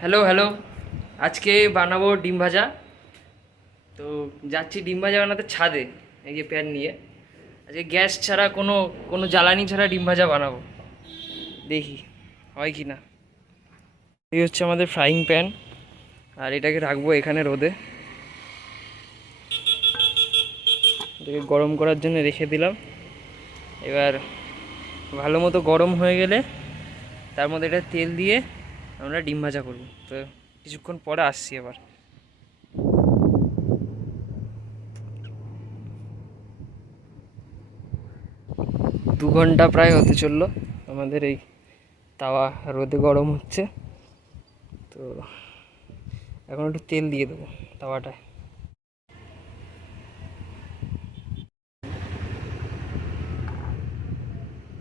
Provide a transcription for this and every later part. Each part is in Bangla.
Hello hello. আজকে বানাবো ডিম ভাজা। তো যাচ্ছি ডিম ভাজা বানাতে ছাদে, এই যে প্যান নিয়ে। আজকে গ্যাস ছাড়া কোনো কোনো জ্বালানি ছাড়া ডিম ভাজা বানাবো। দেখি, হয় কি না। এই হচ্ছে আমাদের ফ্রাইং প্যান আর এটাকে রাখব এখানে রোদে। এটাকে গরম করার জন্য রেখে দিলাম। এবার ভালো মতো গরম হয়ে গেলে তার মধ্যে এটা তেল দিয়ে আমরা ডিম ভাজা করব। তো কিছুক্ষণ পরে আসছি আবার। দু ঘণ্টা প্রায় হতে চলল। আমাদের এই তাওয়া রোদে গরম হচ্ছে। তো এখন একটু তেল দিয়ে দেবো তাওয়াটায়।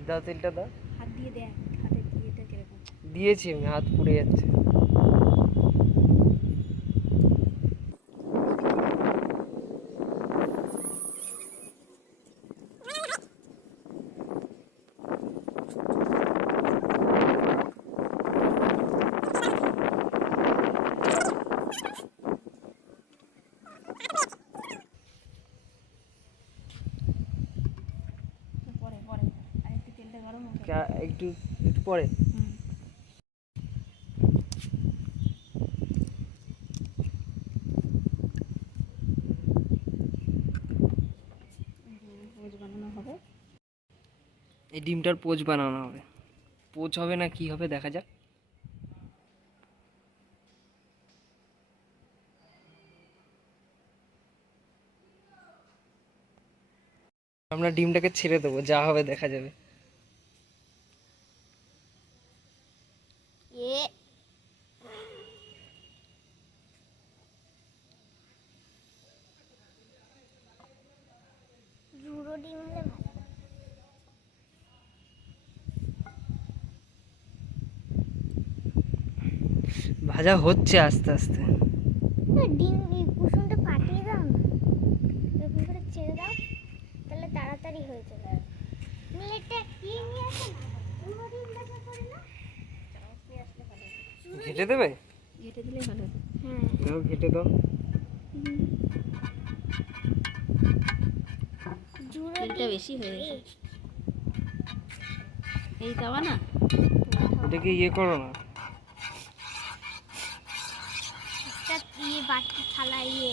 দাও তেলটা দাও। হাত দিয়ে দিয়ে দিয়েছি আমি হাত পুড়ে যাচ্ছে। একটু একটু পরে হুম। এই যে রোজ বানানো হবে এই ডিমটার পোচ বানানো হবে। পোচ হবে না কি হবে দেখা যাক। আমরা ডিমটাকে ছেড়ে দেবো, যা হবে দেখা যাবে এ জুড়ো ডিম হলে ভালো ভাজা হচ্ছে আস্তে আস্তে। না, ডিম এই কুসুমটা ফাটিয়ে দাও এরকম করে ছেড়ে দাও তাহলে তাড়াতাড়ি হয়ে যাবে। ঘেটে দেবে? ঘেটে দিলে ভালো হ্যাঁ। দাও ঘেটে দাও। তেলটা বেশি হয়ে গেছে। এই তাওয়া না? এটাকে ইয়ে করো না একটা ইয়ে বাটি থালা ইয়ে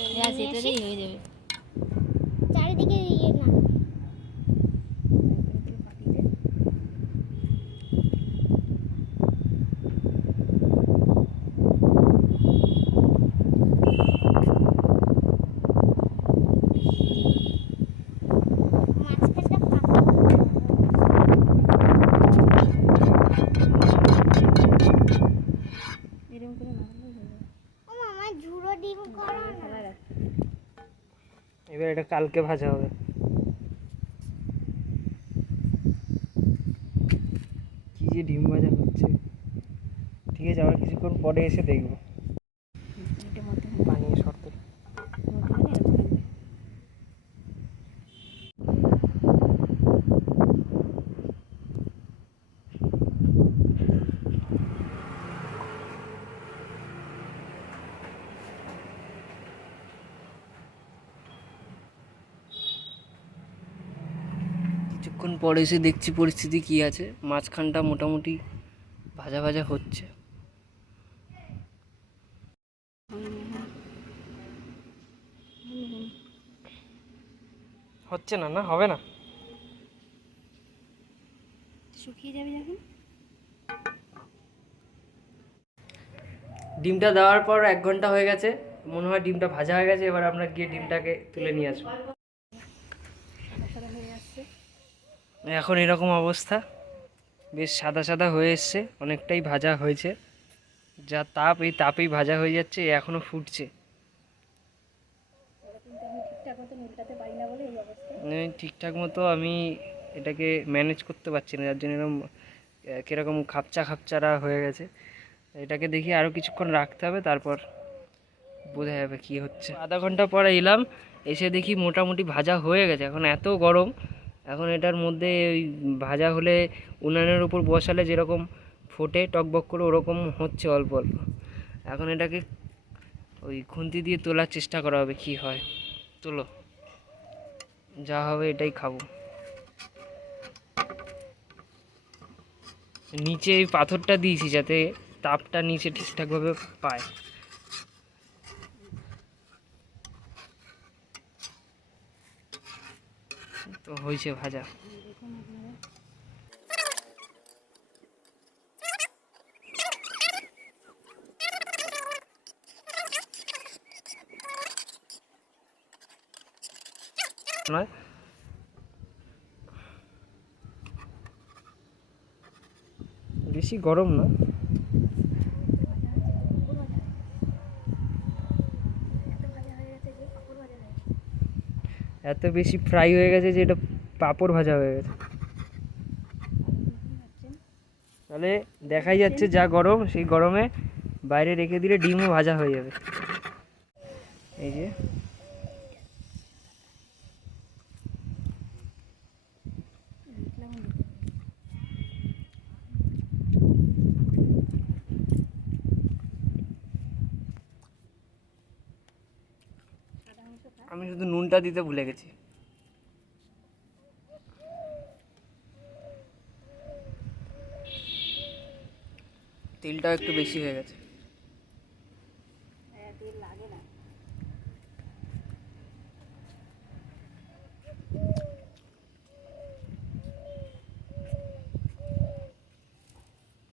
হয়ে যাবে চারিদিকে ইয়ে না মাঝখানটা ফাঁকা এরকম করে নাড়ালেই হয়ে যাবে ও মামা ঝুড়ো ডিম করো না থালায় রাখ এবার এটা কালকে ভাজা হবে। কি যে ডিম ভাজা হচ্ছে। ঠিক আছে, আবার কিছুক্ষণ পরে এসে দেখব এটা মধ্যে পানি শর্ত মধ্যে এরকম থাকবে কিছুক্ষণ পরে এসে দেখছি পরিস্থিতি কি আছে। মাঝখানটা মোটামুটি ভাজা ভাজা হচ্ছে। হচ্ছে না না হবে না। শুকিয়ে যাবে যখন ডিমটা দেওয়ার পর এক ঘণ্টা হয়ে গেছে। মনে হয় ডিমটা ভাজা হয়ে গেছে। এবার আমরা গিয়ে ডিমটাকে তুলে নিয়ে আসব সাদা হয়ে আসছে এখন এরকম অবস্থা। বেশ সাদা সাদা হয়ে এসছে অনেকটাই ভাজা হয়েছে। যা তাপ এই তাপেই ভাজা হয়ে যাচ্ছে এখনও ফুটছে। ঠিকঠাক মতো আমি এটাকে ম্যানেজ করতে পারছি না যার জন্য এরকম কীরকম খাপচা খাপচারা হয়ে গেছে। এটাকে দেখি আরও কিছুক্ষণ রাখতে হবে তারপর বোঝা যাবে কী হচ্ছে। আধা ঘণ্টা পরে এলাম এসে দেখি মোটামুটি ভাজা হয়ে গেছে এখন এত গরম। এখন এটার মধ্যে ওই ভাজা হলে উনানের উপর বসালে যেরকম ফোটে, টকবক করে ওরকম হচ্ছে অল্প অল্প। এখন এটাকে ওই খুন্তি দিয়ে তোলার চেষ্টা করা হবে কি হয়। তোলো। যা হবে এটাই খাব। নিচে এই পাথরটা দিয়েছি যাতে তাপটা নিচে ঠিকঠাকভাবে পায়। তো হয়েছে ভাজা। নয়? বেশি গরম না। এত বেশি ফ্রাই হয়ে গেছে যে এটা পাঁপড় ভাজা হয়ে গেছে। তাহলে দেখাই যাচ্ছে যা গরম, সেই গরমে বাইরে রেখে দিলে ডিমও ভাজা হয়ে যাবে। এই যে আমি শুধু নুনটা দিতে ভুলে গেছি। তেলটাও একটু বেশি হয়ে গেছে।